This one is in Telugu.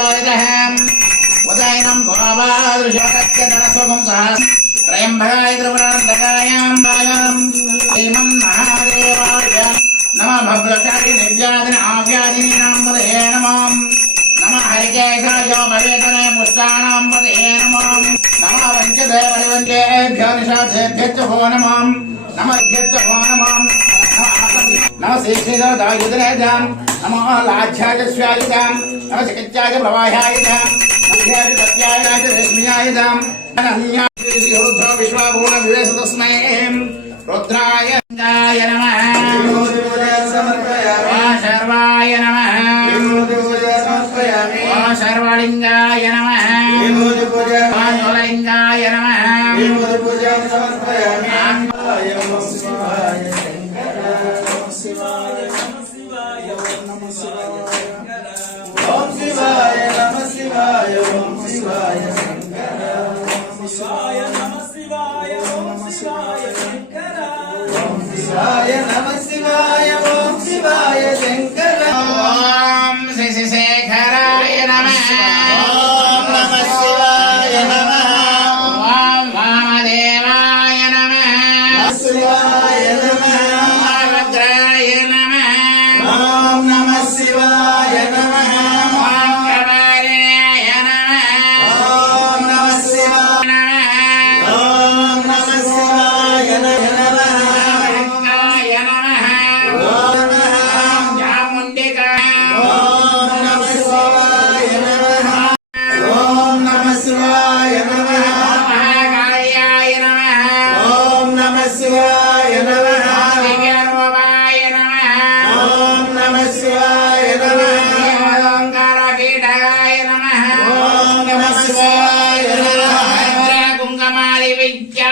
ప్రచోదితః ఉదయనం గోపాదృశోకస్య ధనస్వకం సహ త్రయంభగాయ త్రిపురాంతకాయాం బాలాం శ్రీమన్మహాదేవాయ నమ భద్రచారి నివ్యాధిన ఆవ్యాధినీనాం పదయే నమాం నమ హరికేశాయ పుష్టానాం పదయే నమాం నమ వంచదేవరివంచేభ్యో నిషాధేభ్యచ్చ నమాం నమభ్యచ్చ నమాం श्रीधरदायुधराजां नमः लाध्याजस्वायुधां नमः चिकित्साय प्रवाहायुधां मध्याधिपत्याय राजरश्म्यायुधां नम्याद्रो विश्वाभूण विवेश तस्मै रुद्राय जाय नमः सर्वाय नमः। सर्वलिङ्गाय नमः। पाञ्चलिङ्गाय రుద్రాయ నమ నమ శర్వలింగాయ నమ. నమ ఓం శివాయ నమ శివాయ ఓం శివాయ శివాయ నమ. శివాయ ఓం శివాయ శంకర ఓం శశిశేఖరాయ నమ. ఓం నమ శివాయ నమ ఓం వామదేవాయ నమ శివాయ నమ. భద్రాయ నమ. ఓం నమ శివాయ నమ. नमः शिवाय नमः ओंकार कीटकाय नमः ओम नमः शिवाय नमः कुंगमाली विद्या